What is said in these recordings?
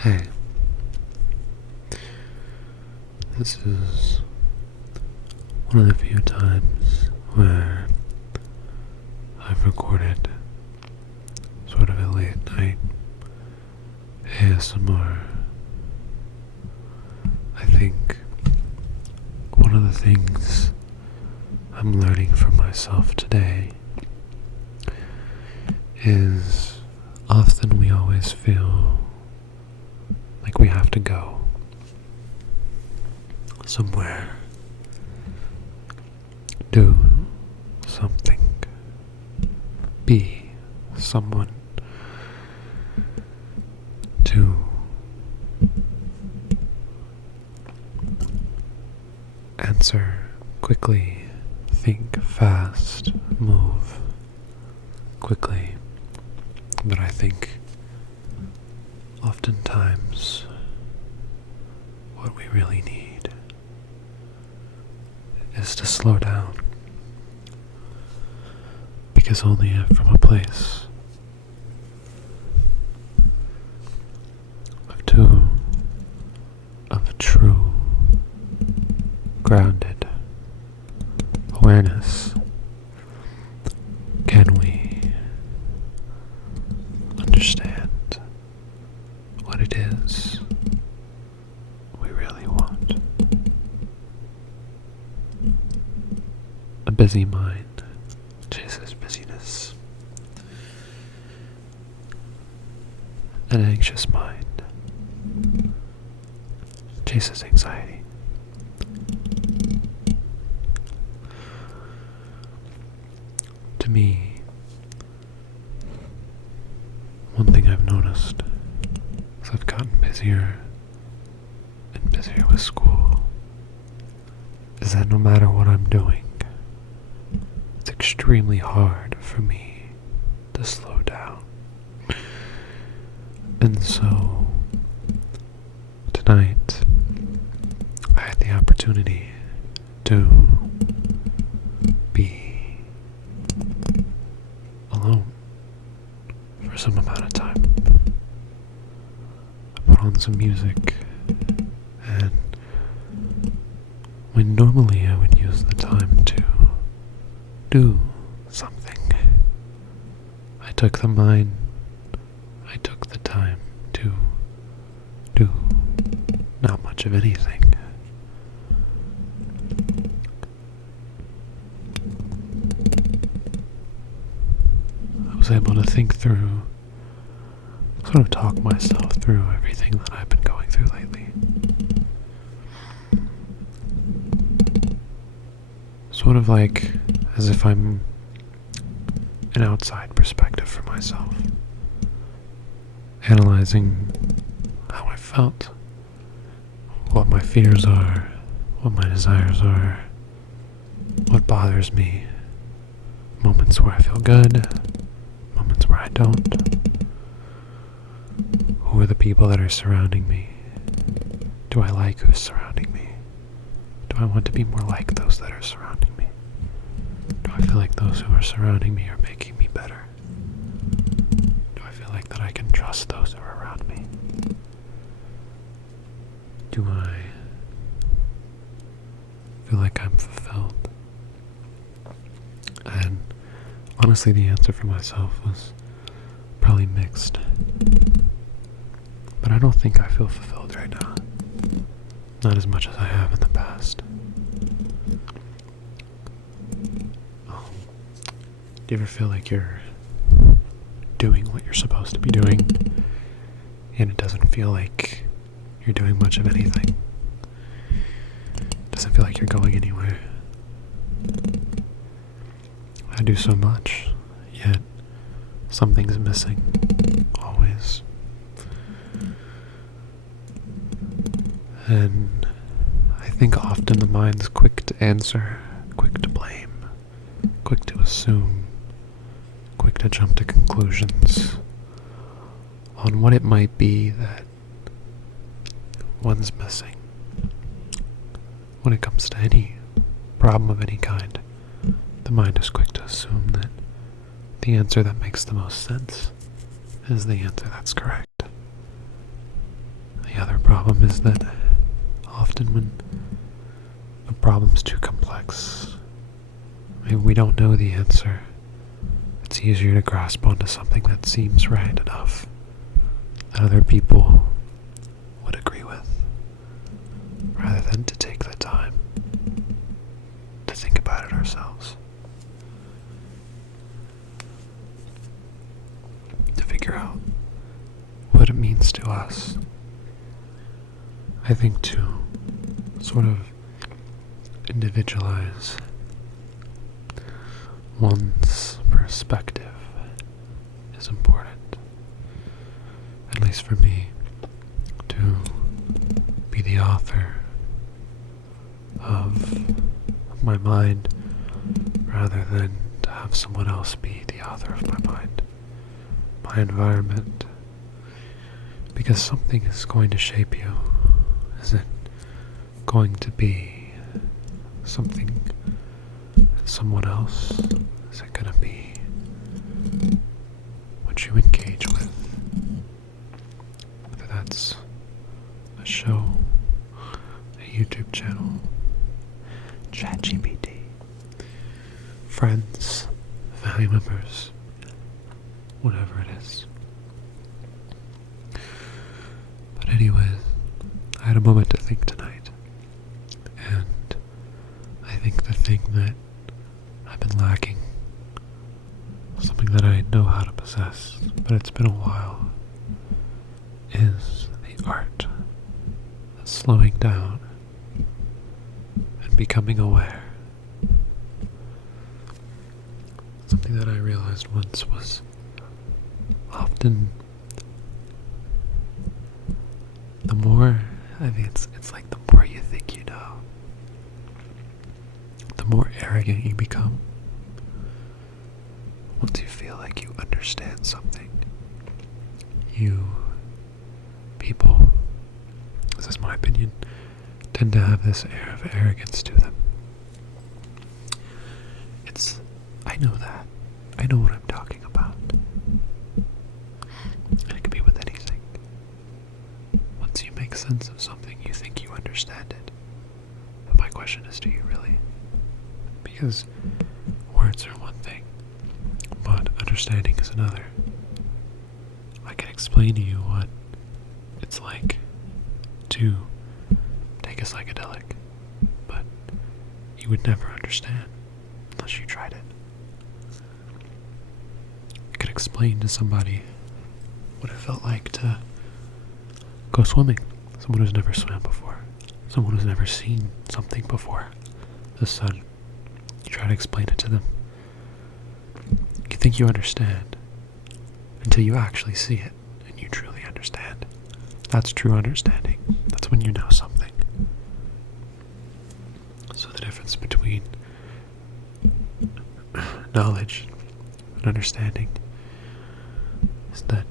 Hey, this is one of the few times where I've recorded sort of a late night ASMR. I think one of the things I'm learning for myself today is often we always feel like we have to go somewhere, do something, be someone to answer quickly, think fast, move quickly. But I think oftentimes what we really need is to slow down, because only from a place of true grounded awareness can we understand what it is we really want. A busy mind chases busyness. An anxious mind chases anxiety. To me, one thing I've noticed as I've gotten busier and busier with school is that no matter what I'm doing, it's extremely hard for me to slow down. And so, tonight, I had the opportunity to be alone for some amount of time. I put on some music, and when normally I would use the time to do something, I took the time to do not much of anything. I was able to think through, sort of talk myself through everything that I've been going through lately. Sort of like as if I'm an outside perspective for myself, analyzing how I felt, what my fears are, what my desires are, what bothers me, moments where I feel good, moments where I don't. Who are the people that are surrounding me? Do I like who's surrounding me? Do I want to be more like those that are surrounding me? Do I feel like those who are surrounding me are making me better? Do I feel like that I can trust those who are around me? Do I feel like I'm fulfilled? And honestly, the answer for myself was probably mixed. But I don't think I feel fulfilled right now. Not as much as I have in the past. Do you ever feel like you're doing what you're supposed to be doing, and it doesn't feel like you're doing much of anything? It doesn't feel like you're going anywhere. I do so much, yet something's missing, always. And I think often the mind's quick to answer, quick to blame, quick to assume, quick to jump to conclusions on what it might be that one's missing. When it comes to any problem of any kind, the mind is quick to assume that the answer that makes the most sense is the answer that's correct. The other problem is that often when a problem's too complex, maybe we don't know the answer, it's easier to grasp onto something that seems right enough that other people would agree with, rather than to take the time to think about it ourselves, to figure out what it means to us. I think to sort of individualize one's perspective is important, at least for me, to be the author of my mind rather than to have someone else be the author of my mind, my environment, because something is going to shape you. Is it going to be something someone else? Is it going to be what you engage with? Whether that's a show, a YouTube channel, ChatGPT, friends, family members, whatever it is. But anyways, I had a moment to think tonight, and I think the thing that I've been lacking, something that I know how to possess, but it's been a while, is the art of slowing down and becoming aware. Something that I realized once was often the more, it's like the more you think you know, the more arrogant you become. Once you feel like you understand something, people, this is my opinion, tend to have this air of arrogance to them. I know that. I know what I'm talking about. And it could be with anything. Once you make sense of something, you think you understand it. But my question is, do you really? Because words are one thing, but understanding is another. I can explain to you what it's like to take a psychedelic, but you would never understand unless you tried it. I could explain to somebody what it felt like to go swimming. Someone who's never swam before. Someone who's never seen something before. The sun. You try to explain it to them. You think you understand until you actually see it and you truly understand. That's true understanding. That's when you know something. So the difference between knowledge and understanding is that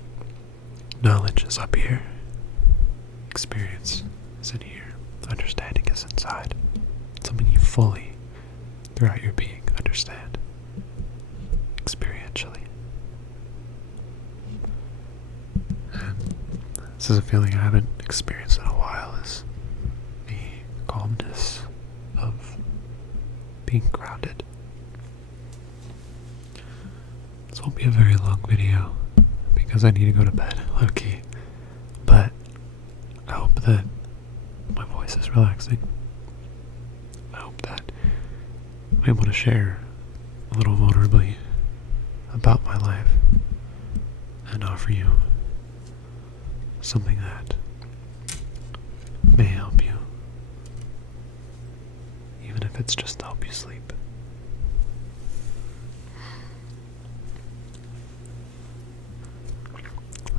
knowledge is up here, experience is in here, understanding is inside. It's something you fully, throughout your being, understand experientially. And this is a feeling I haven't experienced in a while, is the calmness of being grounded. This won't be a very long video because I need to go to bed, low-key, but I hope that my voice is relaxing. I hope that I'm able to share a little vulnerably about my life and offer you something that may help you, even if it's just to help you sleep.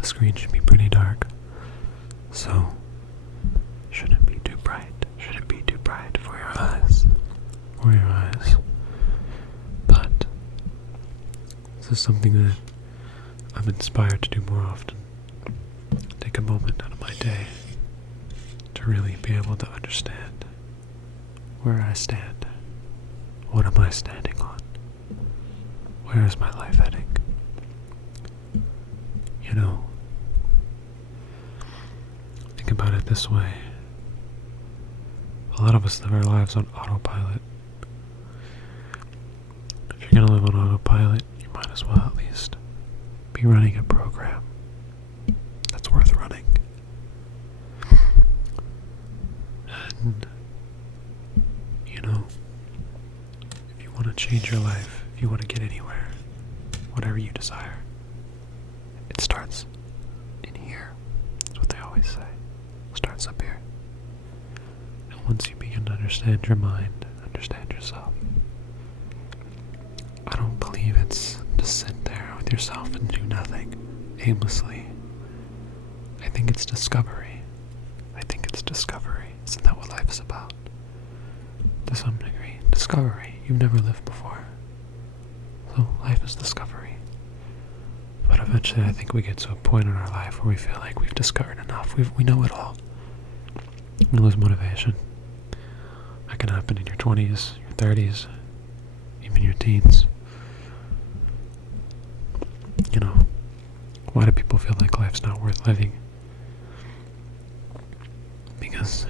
The screen should be pretty dark, so shouldn't be too bright. Shouldn't be too bright for your eyes. For your eyes. But this is something that I'm inspired to do more often. Take a moment out of my day to really be able to understand where I stand. What am I standing on? Where is my life heading? You know, I think about it this way. A lot of us live our lives on autopilot. If you're gonna live on autopilot, you might as well at least be running a program that's worth running. And, if you want to change your life, if you want to get anywhere, whatever you desire, it starts in here. That's what they always say. It starts up here. And once you begin to understand your mind, understand yourself, I don't believe it's to sit there with yourself and do nothing aimlessly. I think it's discovery. Isn't that what life is about? To some degree. Discovery. You've never lived before. So life is discovery. But eventually I think we get to a point in our life where we feel like we've discovered enough. We know it all. We lose motivation. That can happen in your 20s, your 30s, even your teens. Why do people feel like life's not worth living? Because,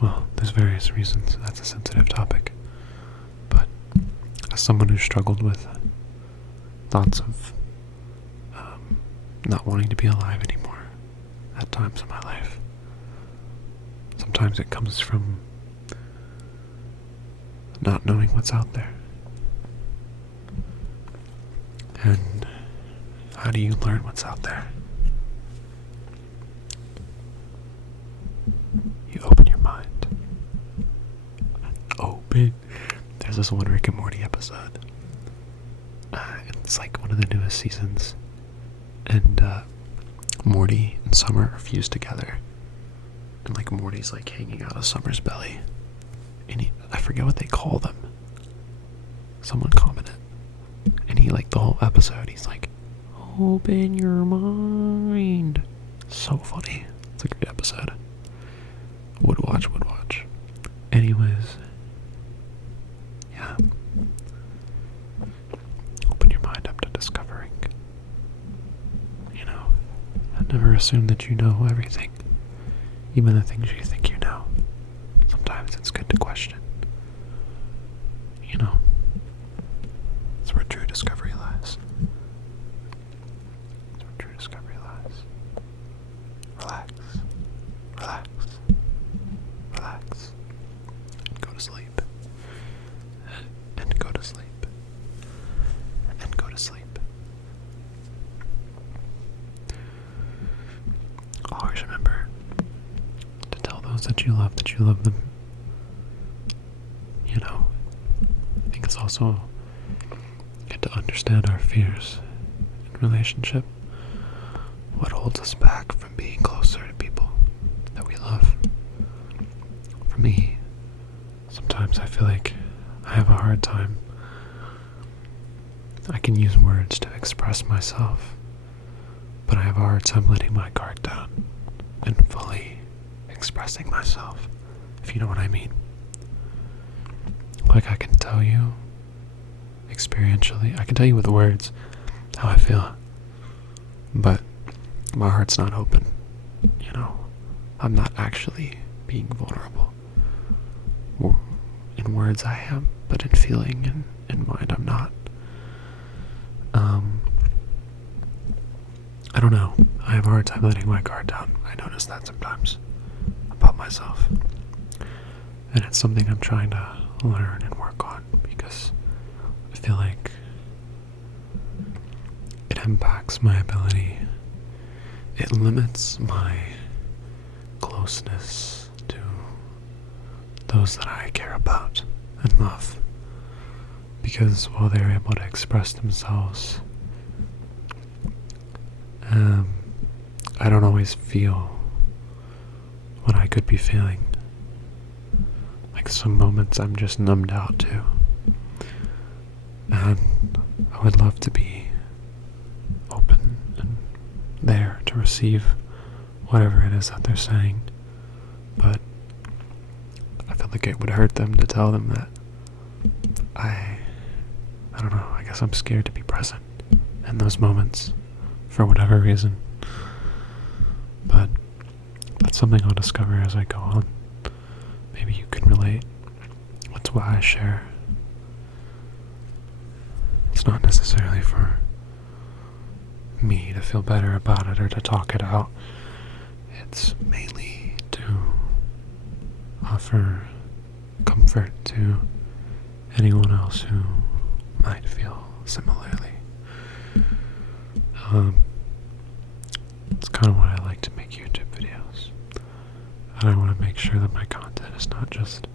well, there's various reasons. That's a sensitive topic. But as someone who struggled with thoughts of not wanting to be alive anymore at times in my life, sometimes it comes from not knowing what's out there. And how do you learn what's out there? You open your mind. There's this one Rick and Morty episode. It's like one of the newest seasons. And Morty and Summer are fused together. And like Morty's like hanging out of Summer's belly. And I forget what they call them. Someone commented. And he like the whole episode, he's like, open your mind. So funny. It's a great episode. Would watch. Anyways, yeah. Open your mind up to discovering. Never assume that you know everything. Even the things you think you know. Sometimes it's good to question. That's where true discovery lies. Relax. And go to sleep. And go to sleep. And go to sleep. Always remember to tell those that you love them. I think it's also good to understand our fears in relationship. What holds us back from being closer to people that we love? For me, sometimes I feel like I have a hard time. I can use words to express myself, but I have a hard time letting my guard down and fully expressing myself, if you know what I mean. Like I can tell you experientially, I can tell you with words how I feel, but my heart's not open. I'm not actually being vulnerable. In words I am, but in feeling and in mind I'm not. I don't know. I have a hard time letting my guard down. I notice that sometimes about myself. And it's something I'm trying to learn and work on, because I feel like it impacts my ability. It limits my closeness to those that I care about and love. Because while they're able to express themselves, I don't always feel what I could be feeling. Like some moments I'm just numbed out to. And I would love to be open and there to receive whatever it is that they're saying. But I feel like it would hurt them to tell them that I don't know, I guess I'm scared to be present in those moments for whatever reason. something I'll discover as I go on. Maybe you can relate. That's why I share. It's not necessarily for me to feel better about it or to talk it out. It's mainly to offer comfort to anyone else who might feel similarly. It's kind of why I like to make YouTube videos. And I want to make sure that my content is not just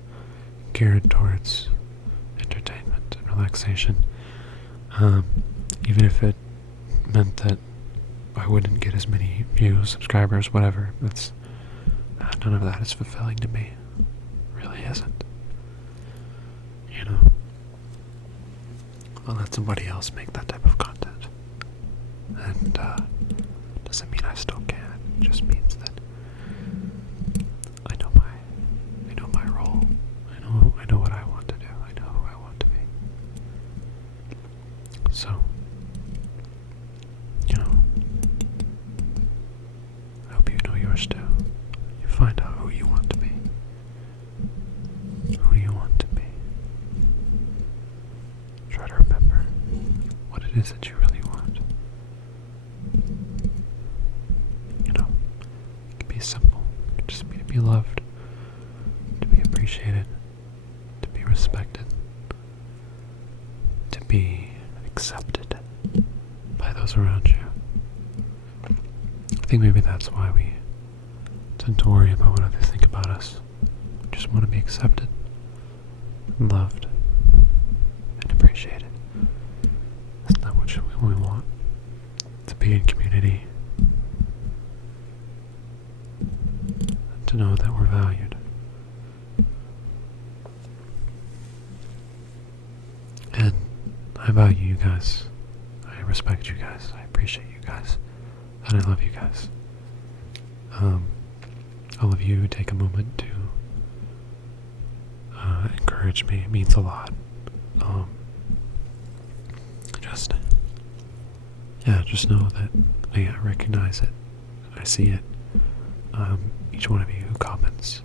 geared towards entertainment and relaxation. Even if it meant that I wouldn't get as many views, subscribers, whatever, none of that is fulfilling to me. Really isn't. You know? I'll let somebody else make that type of content. And doesn't mean I still can. It just means that I know my role. I know what I want to do. I know who I want to be. So, you know, I hope you know yours too. You find out who you want to be. Who you want to be. Try to remember what it is that you really want. You know, it can be simple. It can just be to be loved, to be appreciated, to be respected, to be accepted by those around you. I think maybe that's why we tend to worry about what others think about us. We just want to be accepted, and loved, and appreciated. Isn't that what we want? To be in community, and to know that we're valued. And I value you guys. I respect you guys. I appreciate you guys. And I love you guys. All of you take a moment to encourage me. It means a lot. Just know that I recognize it. I see it. Each one of you who comments